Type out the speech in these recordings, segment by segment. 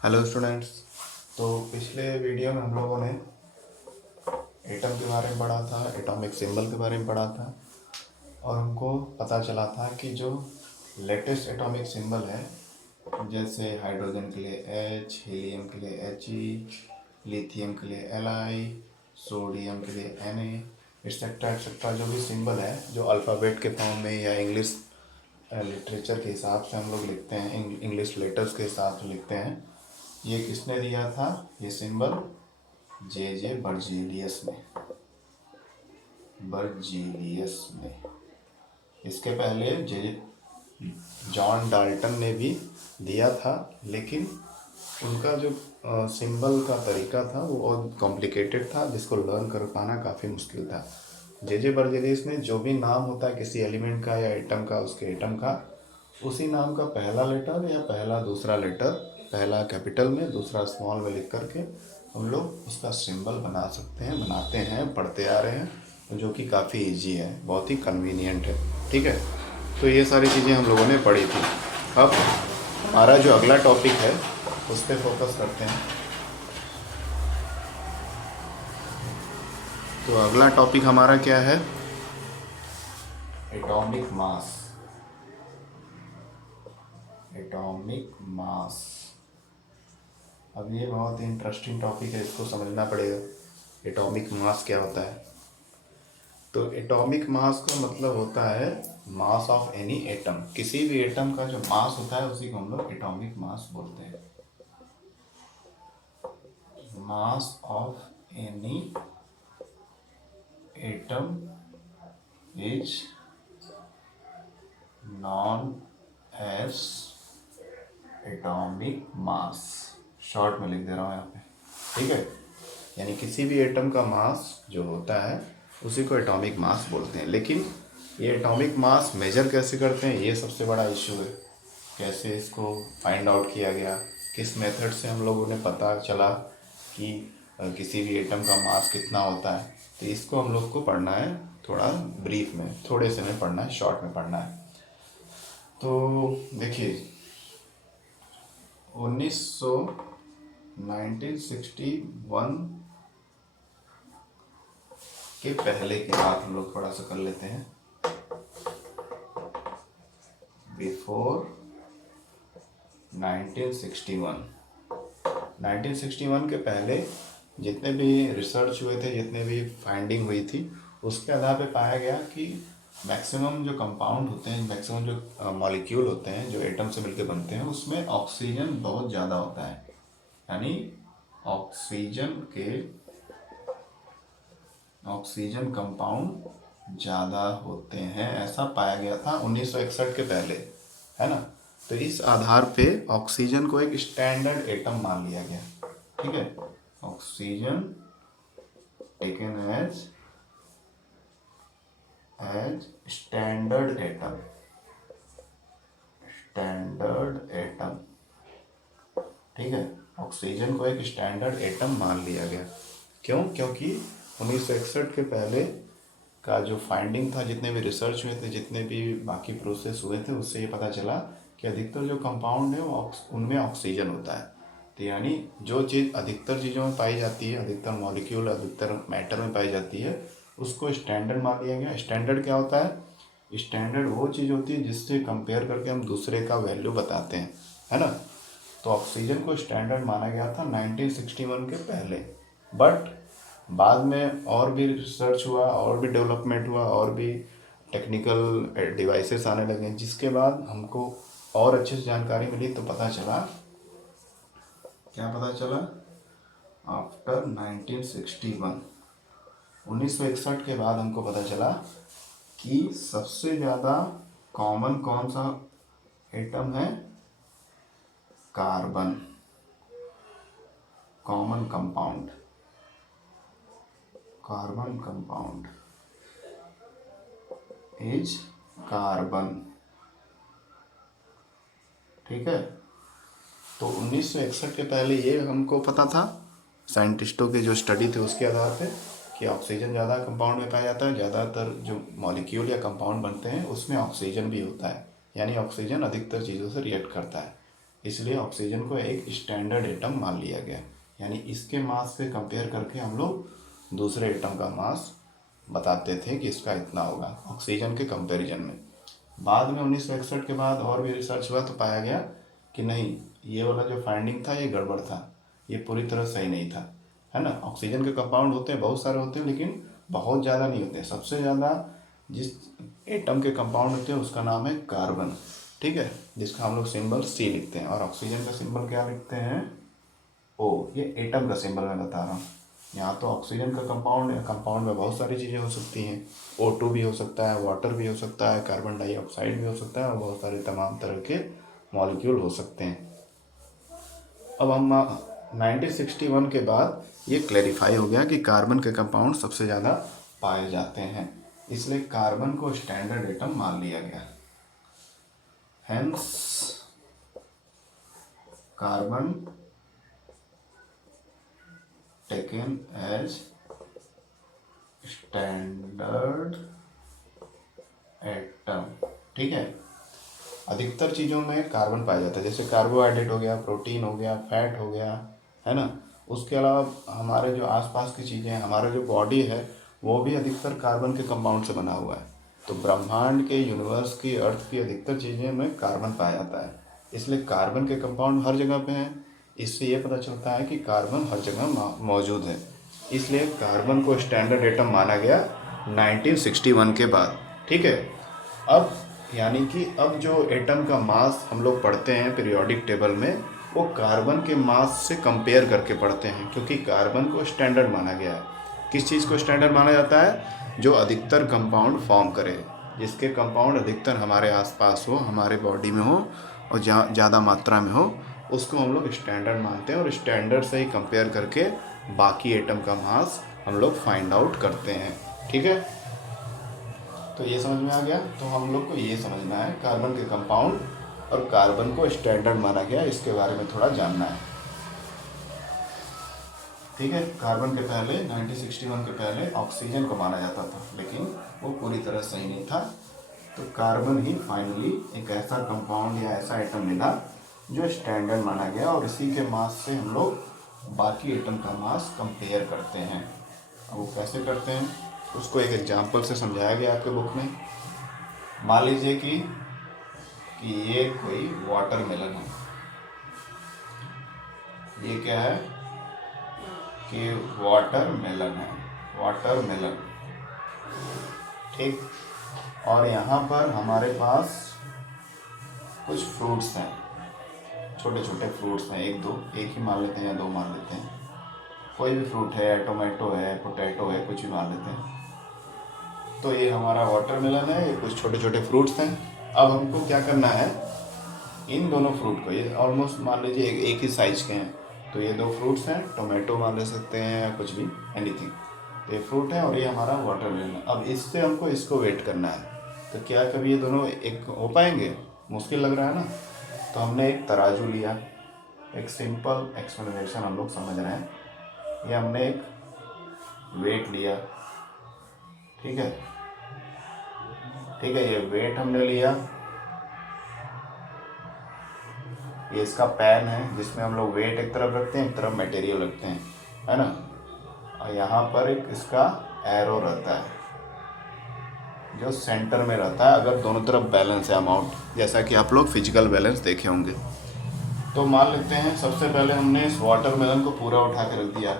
Hello students. तो पिछले video में हम लोगों ने एटम के बारे में पढ़ा था, एटॉमिक सिंबल के बारे में पढ़ा था और हमको पता चला था कि जो लेटेस्ट एटॉमिक सिंबल है, जैसे हाइड्रोजन के लिए H, हीलियम के लिए He, लिथियम के लिए Li, सोडियम के लिए Na, एक्सेट्रा एक्सेट्रा, जो भी सिंबल है जो अल्फ़ाबेट के फॉर्म में या इंग्लिश लिटरेचर के हिसाब से हम लोग लिखते हैं, इंग्लिश लेटर्स के हिसाब से लिखते हैं, ये किसने दिया था? ये सिंबल जे बर्जीलियस ने। इसके पहले जे जॉन डाल्टन ने भी दिया था, लेकिन उनका जो सिंबल का तरीका था वो बहुत कॉम्प्लिकेटेड था, जिसको लर्न कर पाना काफ़ी मुश्किल था। जे बर्जीलियस ने जो भी नाम होता है किसी एलिमेंट का या एटम का, उसके एटम का, उसी नाम का पहला लेटर या पहला दूसरा लेटर, पहला कैपिटल में दूसरा स्मॉल में लिख करके हम लोग उसका सिंबल बना सकते हैं, बनाते हैं, पढ़ते आ रहे हैं, जो कि काफ़ी इजी है, बहुत ही कन्वीनियंट है। ठीक है, तो ये सारी चीज़ें हम लोगों ने पढ़ी थी। अब हमारा जो अगला टॉपिक है उस पर फोकस करते हैं। तो अगला टॉपिक हमारा क्या है? Atomic mass. एटॉमिक मास, अब ये बहुत ही इंटरेस्टिंग टॉपिक है, इसको समझना पड़ेगा। एटॉमिक मास क्या होता है? तो एटॉमिक मास का मतलब होता है मास ऑफ एनी एटम। किसी भी एटम का जो मास होता है उसी को हम लोग एटॉमिक मास बोलते हैं। Mass of any atom is known as atomic mass. Short में लिख दे रहा हूँ यहाँ पे, ठीक है। यानी किसी भी एटम का मास जो होता है उसी को एटॉमिक मास बोलते हैं। लेकिन ये एटॉमिक मास मेजर कैसे करते हैं, ये सबसे बड़ा इशू है। कैसे इसको फाइंड आउट किया गया, किस मेथड से हम लोगों ने पता चला कि किसी भी एटम का मास कितना होता है, तो इसको हम लोग को पढ़ना है थोड़ा ब्रीफ में, थोड़े से में पढ़ना है, शॉर्ट में पढ़ना है। तो देखिए 1961 के पहले की बात हम लोग थोड़ा सा कर लेते हैं। बिफोर 1961 के पहले जितने भी रिसर्च हुए थे, जितने भी फाइंडिंग हुई थी, उसके आधार पे पाया गया कि मैक्सिमम जो कंपाउंड होते हैं, मैक्सिमम जो मॉलिक्यूल होते हैं जो एटम से मिलकर बनते हैं, उसमें ऑक्सीजन बहुत ज़्यादा होता है। यानी ऑक्सीजन कंपाउंड ज़्यादा होते हैं, ऐसा पाया गया था 1961 के पहले, है ना। तो इस आधार पे ऑक्सीजन को एक स्टैंडर्ड एटम मान लिया गया, ठीक है। Oxygen taken as standard atom, ठीक है। ऑक्सीजन को एक स्टैंडर्ड एटम मान लिया गया। क्यों? क्योंकि 1961 के पहले का जो फाइंडिंग था, जितने भी रिसर्च हुए थे, जितने भी बाकी प्रोसेस हुए थे, उससे ये पता चला कि अधिकतर जो कंपाउंड है वो उनमें ऑक्सीजन होता है। तो यानी जो चीज़ अधिकतर चीज़ों में पाई जाती है, अधिकतर मॉलिक्यूल, अधिकतर मैटर में पाई जाती है, उसको स्टैंडर्ड मान लिया गया। स्टैंडर्ड क्या होता है? स्टैंडर्ड वो चीज़ होती है जिससे कंपेयर करके हम दूसरे का वैल्यू बताते हैं, है ना। तो ऑक्सीजन को स्टैंडर्ड माना गया था 1961 के पहले। बट बाद में और भी रिसर्च हुआ, और भी डेवलपमेंट हुआ, और भी टेक्निकल डिवाइसेस आने लगे, जिसके बाद हमको और अच्छे से जानकारी मिली। तो पता चला, क्या पता चला? आफ्टर 1961 के बाद हमको पता चला कि सबसे ज़्यादा कॉमन कौन सा एटम है? Carbon. Common compound, carbon compound is carbon, ठीक है। तो 1961 के पहले ये हमको पता था, साइंटिस्टों के जो स्टडी थे उसके आधार पे, कि ऑक्सीजन ज़्यादा कंपाउंड में पाया जाता है। ज़्यादातर जो मॉलिक्यूल या कंपाउंड बनते हैं उसमें ऑक्सीजन भी होता है, यानी ऑक्सीजन अधिकतर चीज़ों से रिएक्ट करता है। इसलिए ऑक्सीजन को एक स्टैंडर्ड एटम मान लिया गया। यानी इसके मास से कंपेयर करके हम लोग दूसरे एटम का मास बताते थे कि इसका इतना होगा ऑक्सीजन के कंपैरिजन में। बाद में 1961 के बाद और भी रिसर्च हुआ तो पाया गया कि नहीं, ये वाला जो फाइंडिंग था ये गड़बड़ था, ये पूरी तरह सही नहीं था, है ना। ऑक्सीजन के कंपाउंड होते हैं, बहुत सारे होते हैं, लेकिन बहुत ज़्यादा नहीं होते। सबसे ज़्यादा जिस एटम के कंपाउंड होते हैं उसका नाम है कार्बन, ठीक है, जिसका हम लोग सिंबल सी लिखते हैं। और ऑक्सीजन का सिंबल क्या लिखते हैं? ओ। ये एटम का सिंबल मैं बता रहा हूँ। यहाँ तो ऑक्सीजन का कंपाउंड है, कंपाउंड में बहुत सारी चीज़ें हो सकती हैं। O2 भी हो सकता है, वाटर भी हो सकता है, कार्बन डाइऑक्साइड भी हो सकता है, और बहुत सारे तमाम तरह के मॉलिक्यूल हो सकते हैं। अब हम 1961 के बाद ये क्लैरिफाई हो गया कि कार्बन के कंपाउंड सबसे ज़्यादा पाए जाते हैं, इसलिए कार्बन को स्टैंडर्ड एटम मान लिया गया। Hence carbon taken as standard atom, ठीक है। अधिकतर चीज़ों में कार्बन पाया जाता है, जैसे कार्बोहाइड्रेट हो गया, प्रोटीन हो गया, फैट हो गया, है ना। उसके अलावा हमारे जो आसपास की चीज़ें हैं, हमारा जो बॉडी है वो भी अधिकतर कार्बन के कंपाउंड से बना हुआ है। तो ब्रह्मांड के, यूनिवर्स की, अर्थ की अधिकतर चीज़ें में कार्बन पाया जाता है, इसलिए कार्बन के कंपाउंड हर जगह पे हैं। इससे ये पता चलता है कि कार्बन हर जगह मौजूद है, इसलिए कार्बन को स्टैंडर्ड एटम माना गया 1961 के बाद, ठीक है। अब यानी कि अब जो एटम का मास हम लोग पढ़ते हैं पीरियोडिक टेबल में, वो कार्बन के मास से कंपेयर करके पढ़ते हैं, क्योंकि कार्बन को स्टैंडर्ड माना गया है। किस चीज़ को स्टैंडर्ड माना जाता है? जो अधिकतर कंपाउंड फॉर्म करे, जिसके कंपाउंड अधिकतर हमारे आसपास हो, हमारे बॉडी में हो और ज़्यादा मात्रा में हो, उसको हम लोग स्टैंडर्ड मानते हैं। और स्टैंडर्ड से ही कंपेयर करके बाकी एटम का मास हम लोग फाइंड आउट करते हैं, ठीक है। तो ये समझ में आ गया। तो हम लोग को ये समझना है कार्बन के कंपाउंड और कार्बन को स्टैंडर्ड माना गया, इसके बारे में थोड़ा जानना है, ठीक है। कार्बन के पहले 1961 के पहले ऑक्सीजन को माना जाता था, लेकिन वो पूरी तरह सही नहीं था। तो कार्बन ही फाइनली एक ऐसा कंपाउंड या ऐसा एटम मिला जो स्टैंडर्ड माना गया, और इसी के मास से हम लोग बाकी एटम का मास कंपेयर करते हैं। अब वो कैसे करते हैं उसको एक एग्जांपल से समझाया गया आपके बुक में। मान लीजिए कि ये कोई वाटरमेलन है। ये क्या है? कि वाटरमेलन है, वाटरमेलन, ठीक। और यहाँ पर हमारे पास कुछ फ्रूट्स हैं, छोटे छोटे फ्रूट्स हैं, एक ही मान लेते हैं या दो मान लेते हैं, कोई भी फ्रूट है, टोमेटो है, पोटैटो है, कुछ भी मान लेते हैं। तो ये हमारा वाटरमेलन है, ये कुछ छोटे छोटे फ्रूट्स हैं। अब हमको क्या करना है, इन दोनों फ्रूट को, ये ऑलमोस्ट मान लीजिए एक ही साइज के हैं, तो ये दो फ्रूट्स हैं, टोमेटो मान ले सकते हैं या कुछ भी, एनीथिंग। तो ये फ्रूट है और ये हमारा वाटरमेलन है। अब इससे हमको इसको वेट करना है, तो क्या कभी ये दोनों एक हो पाएंगे? मुश्किल लग रहा है ना। तो हमने एक तराजू लिया, एक सिंपल एक्सप्लेनेशन हम लोग समझ रहे हैं। ये हमने एक वेट लिया, ठीक है, ठीक है, ये वेट हमने लिया। ये इसका पैन है जिसमें हम लोग वेट एक तरफ रखते हैं, एक तरफ मटेरियल रखते हैं, है ना। और यहाँ पर एक इसका एरो रहता है जो सेंटर में रहता है, अगर दोनों तरफ बैलेंस है अमाउंट, जैसा कि आप लोग फिजिकल बैलेंस देखे होंगे। तो मान लेते हैं सबसे पहले हमने इस वाटरमेलन को पूरा उठा के रख दिया,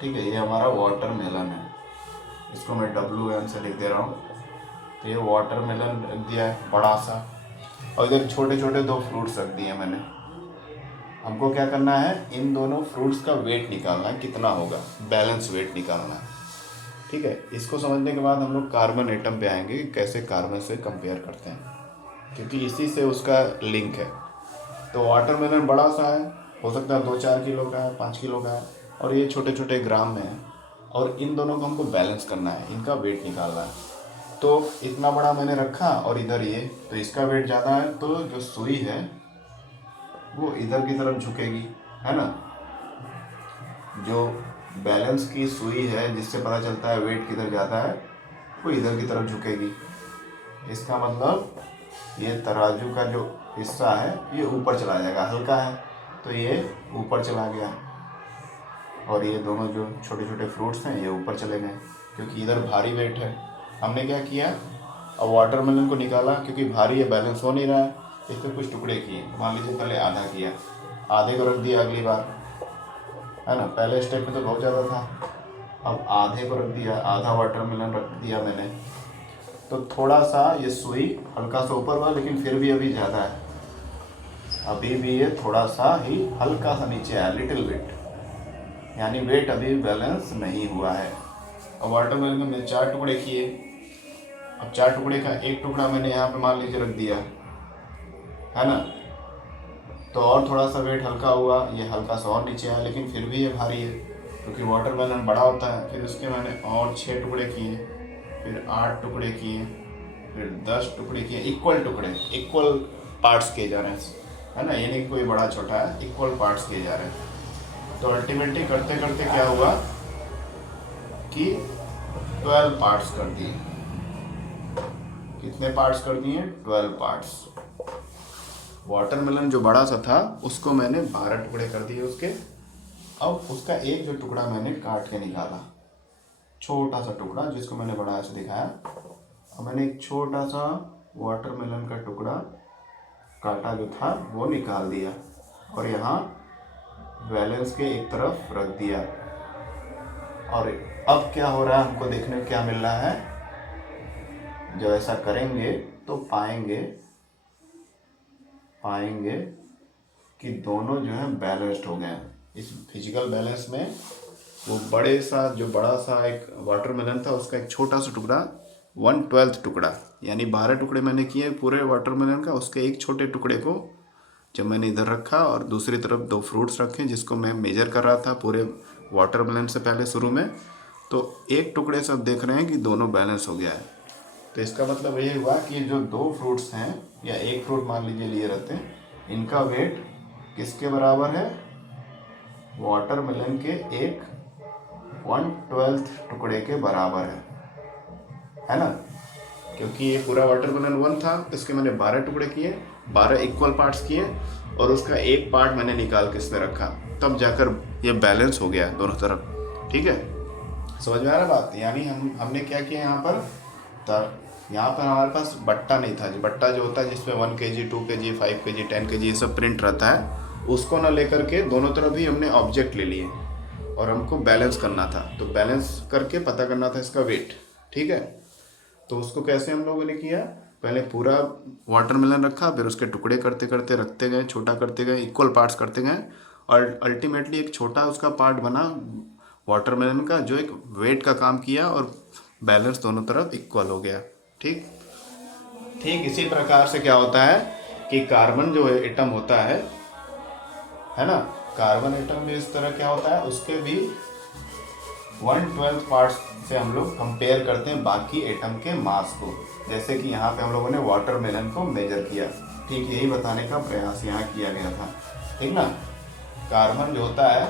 ठीक है। ये हमारा वाटरमेलन है, इसको मैं WM से लिख दे रहा हूँ। तो ये वाटरमेलन रख दिया है बड़ा सा, और इधर छोटे छोटे दो फ्रूट्स रख दिए मैंने। हमको क्या करना है, इन दोनों फ्रूट्स का वेट निकालना है, कितना होगा, बैलेंस वेट निकालना है, ठीक है। इसको समझने के बाद हम लोग कार्बन एटम पे आएंगे कि कैसे कार्बन से कंपेयर करते हैं, क्योंकि इसी से उसका लिंक है। तो वाटरमेलन बड़ा सा है, हो सकता है 2-4 किलो का है, 5 किलो का है, और ये छोटे छोटे ग्राम में है, और इन दोनों को हमको बैलेंस करना है, इनका वेट निकालना है। तो इतना बड़ा मैंने रखा और इधर ये, तो इसका वेट ज़्यादा है, तो जो सुई है वो इधर की तरफ झुकेगी, है ना। जो बैलेंस की सुई है जिससे पता चलता है वेट किधर ज़्यादा है, वो इधर की तरफ झुकेगी। इसका मतलब ये तराजू का जो हिस्सा है ये ऊपर चला जाएगा, हल्का है तो ये ऊपर चला गया, और ये दोनों जो छोटे छोटे फ्रूट्स हैं ये ऊपर चले गए क्योंकि इधर भारी वेट है। हमने क्या किया, अब वाटरमेलन को निकाला क्योंकि भारी है, बैलेंस हो नहीं रहा है, इसके कुछ टुकड़े किए। मान लीजिए पहले आधा किया, आधे को रख दिया अगली बार, है ना, पहले स्टेप में तो बहुत ज़्यादा था, अब आधे को रख दिया, आधा वाटरमेलन रख दिया मैंने, तो थोड़ा सा ये सुई हल्का सा ऊपर हुआ, लेकिन फिर भी अभी ज़्यादा है, अभी भी ये थोड़ा सा ही हल्का सा नीचे आया, लिटिल बिट, यानी वेट अभी बैलेंस नहीं हुआ है। अब वाटरमेलन के मैंने 4 टुकड़े किए, अब 4 टुकड़े का एक टुकड़ा मैंने यहाँ पे मान लीजिए रख दिया, है ना, तो और थोड़ा सा वेट हल्का हुआ, ये हल्का सा और नीचे आया, लेकिन फिर भी ये भारी है क्योंकि वाटरमेलन बड़ा होता है। फिर उसके मैंने और 6 टुकड़े किए, फिर 8 टुकड़े किए, फिर 10 टुकड़े किए, इक्वल टुकड़े, इक्वल पार्ट्स किए जा रहे हैं, है ना, ये नहीं कोई बड़ा छोटा है, इक्वल पार्ट्स किए जा रहे हैं। तो अल्टीमेटली करते करते क्या हुआ कि 12 पार्ट्स कर दिए। कितने पार्ट्स कर दिए? 12 पार्ट्स। वाटरमेलन जो बड़ा सा था उसको मैंने 12 टुकड़े कर दिए उसके। अब उसका एक जो टुकड़ा मैंने काट के निकाला, छोटा सा टुकड़ा जिसको मैंने बड़ा ऐसे दिखाया। अब मैंने एक छोटा सा वाटरमेलन का टुकड़ा काटा जो था वो निकाल दिया और यहाँ बैलेंस के एक तरफ रख दिया। और अब क्या हो रहा है, हमको देखने को क्या मिल रहा है, जब ऐसा करेंगे तो पाएंगे कि दोनों जो है बैलेंस्ड हो गए। इस फिजिकल बैलेंस में वो बड़ा सा एक वाटरमेलन था, उसका एक छोटा सा टुकड़ा 1/12 टुकड़ा, यानी 12 टुकड़े मैंने किए पूरे वाटरमेलन का, उसके एक छोटे टुकड़े को जब मैंने इधर रखा और दूसरी तरफ 2 फ्रूट्स रखे जिसको मैं मेजर कर रहा था पूरे वाटरमेलन से पहले शुरू में, तो एक टुकड़े से अब देख रहे हैं कि दोनों बैलेंस हो गया है। तो इसका मतलब ये हुआ कि जो 2 फ्रूट्स हैं या एक फ्रूट मान लीजिए लिए रहते हैं, इनका वेट किसके बराबर है? वाटरमेलन के एक 1/12 टुकड़े के बराबर है ना, क्योंकि ये पूरा वाटरमेलन 1 था, इसके मैंने 12 टुकड़े किए, 12 इक्वल पार्ट्स किए और उसका एक पार्ट मैंने निकाल के इसमें रखा, तब जाकर ये बैलेंस हो गया दोनों तरफ। ठीक है, समझ में आ रहा बात? यानी हमने क्या किया यहाँ पर हमारे पास बट्टा नहीं था, जो बट्टा जो होता है जिसमें 1 kg 2 kg 5 kg 10 kg ये सब प्रिंट रहता है, उसको ना लेकर के दोनों तरफ ही हमने ऑब्जेक्ट ले लिए और हमको बैलेंस करना था। तो बैलेंस करके पता करना था इसका वेट। ठीक है, तो उसको कैसे हम लोगों ने किया, पहले पूरा वाटरमेलन रखा, फिर उसके टुकड़े करते करते रखते गए, छोटा करते गए, इक्वल पार्ट्स करते गए और अल्टीमेटली एक छोटा उसका पार्ट बना वाटरमेलन का जो एक वेट का काम किया और बैलेंस दोनों तरफ इक्वल हो गया। ठीक इसी प्रकार से क्या होता है कि कार्बन जो एटम होता है ना, कार्बन एटम भी इस तरह क्या होता है, उसके भी 1/12 पार्ट्स से हम लोग कंपेयर करते हैं बाकी एटम के मास को। जैसे कि यहाँ पे हम लोगों ने वाटरमेलन को मेजर किया, ठीक यही बताने का प्रयास यहाँ किया गया था। ठीक ना, कार्बन जो होता है,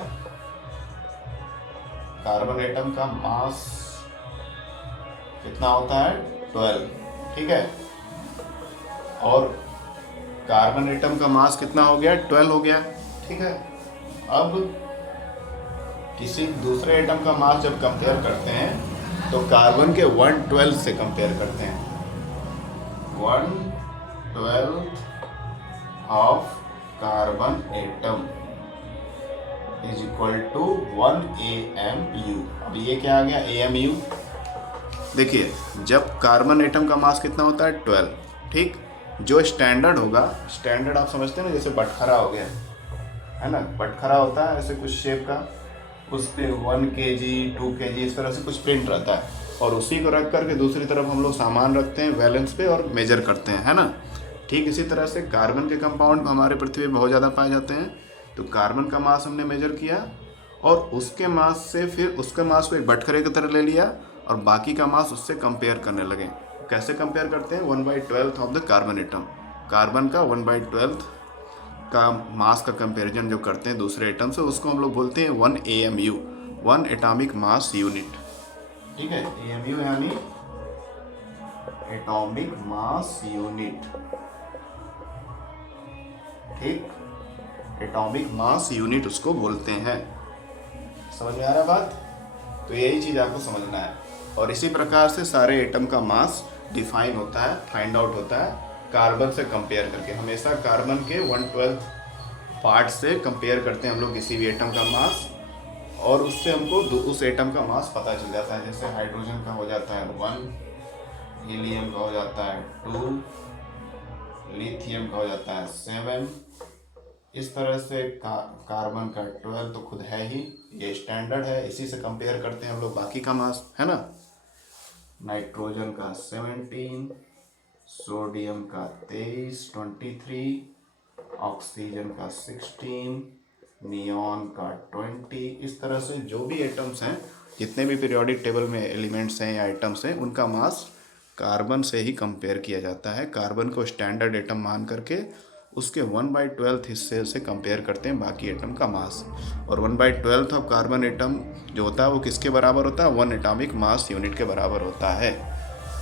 कार्बन एटम का मास कितना होता है? 12। ठीक है, और कार्बन एटम का मास कितना हो गया? 12 हो गया। ठीक है, अब किसी दूसरे एटम का मास जब कंपेयर करते हैं तो कार्बन के 1/12 से कंपेयर करते हैं। 1/12 of carbon atom is equal to 1 AMU। अब ये क्या आ गया? AMU। देखिए, जब कार्बन एटम का मास कितना होता है? 12। ठीक, जो स्टैंडर्ड होगा, स्टैंडर्ड आप समझते हैं ना, जैसे बटखरा हो गया, है ना, बटखरा होता है ऐसे कुछ शेप का, उस पर 1 kg 2 kg इस तरह से कुछ प्रिंट रहता है और उसी को रख करके दूसरी तरफ हम लोग सामान रखते हैं बैलेंस पे और मेजर करते हैं, है ना। ठीक इसी तरह से कार्बन के कंपाउंड हमारे पृथ्वी में बहुत ज़्यादा पाए जाते हैं, तो कार्बन का मास हमने मेजर किया और उसके मास से फिर उसके मास को एक बटखरे की तरह ले लिया और बाकी का मास उससे कंपेयर करने लगे। कैसे कंपेयर करते हैं? 1/12 of the carbon atom, carbon का 1/12 का मास का कंपैरिजन जो करते हैं दूसरे एटम से, उसको हम लोग बोलते हैं 1 AMU, 1 एटॉमिक मास यूनिट। ठीक है, AMU यानी एटॉमिक मास यूनिट। ठीक, एटॉमिक मास यूनिट उसको बोलते हैं। समझ में आ रहा बात? तो यही चीज़ आपको समझना है। और इसी प्रकार से सारे एटम का मास डिफाइन होता है, फाइंड आउट होता है कार्बन से कंपेयर करके। हमेशा कार्बन के 1/12 पार्ट से कंपेयर करते हैं हम लोग किसी भी एटम का मास, और उससे हमको उस एटम का मास पता चल जाता है। जैसे हाइड्रोजन का हो जाता है 1, हीलियम का हो जाता है 2, लिथियम का हो जाता है 7, इस तरह से कार्बन का 12 तो खुद है ही, ये स्टैंडर्ड है, इसी से कंपेयर करते हैं हम लोग बाकी का मास, है ना। नाइट्रोजन का 17, सोडियम का 23, ऑक्सीजन का 16, नियॉन का 20। इस तरह से जो भी एटम्स हैं, जितने भी पीरियोडिक टेबल में एलिमेंट्स हैं या आइटम्स हैं, उनका मास कार्बन से ही कंपेयर किया जाता है। कार्बन को स्टैंडर्ड एटम मान करके उसके 1/12 हिस्से से कंपेयर करते हैं बाकी एटम का मास। और 1/12 ऑफ कार्बन एटम जो होता है वो किसके बराबर होता है? 1 एटॉमिक मास यूनिट के बराबर होता है।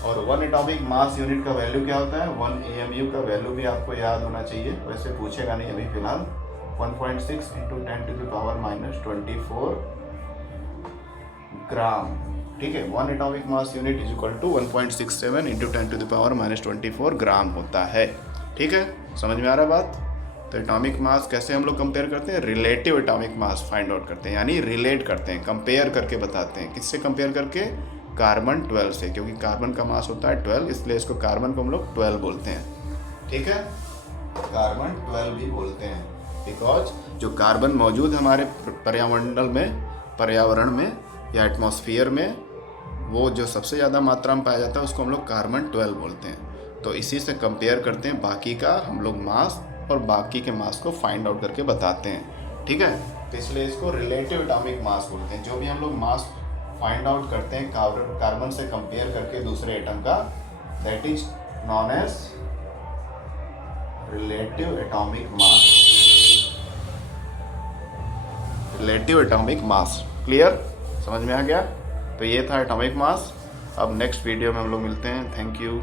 और 1 एटॉमिक मास यूनिट का वैल्यू क्या होता है? 1 AMU का वैल्यू भी आपको याद होना चाहिए, वैसे पूछेगा नहीं अभी फिलहाल। 1.6 × 10⁻24 ग्राम, ठीक है। 1 atomic mass unit is equal to 1.67 × 10⁻24 gram होता है, ठीक है। समझ में आ रहा है बात? तो एटॉमिक मास कैसे हम लोग कंपेयर करते हैं? Relative atomic mass find out करते हैं, यानी रिलेट करते हैं, कंपेयर करके बताते हैं। किससे कंपेयर करके? कार्बन 12 से, क्योंकि कार्बन का मास होता है 12, इसलिए इसको कार्बन को हम लोग 12 बोलते हैं, ठीक है। कार्बन 12 भी बोलते हैं, बिकॉज जो कार्बन मौजूद है हमारे पर्यावरण में या एटमॉस्फेयर में, वो जो सबसे ज़्यादा मात्रा में पाया जाता है उसको हम लोग कार्बन 12 बोलते हैं। तो इसी से कंपेयर करते हैं बाकी का हम लोग मास, और बाकी के मास को फाइंड आउट करके बताते हैं, ठीक है। तो इसलिए इसको रिलेटिव एटॉमिक मास बोलते हैं। जो भी हम लोग मास फाइंड आउट करते हैं कार्बन से कंपेयर करके दूसरे एटम का, that is known as relative atomic mass. Relative atomic mass, clear? समझ में आ गया? तो ये था एटॉमिक मास। अब नेक्स्ट वीडियो में हम लोग मिलते हैं। Thank you.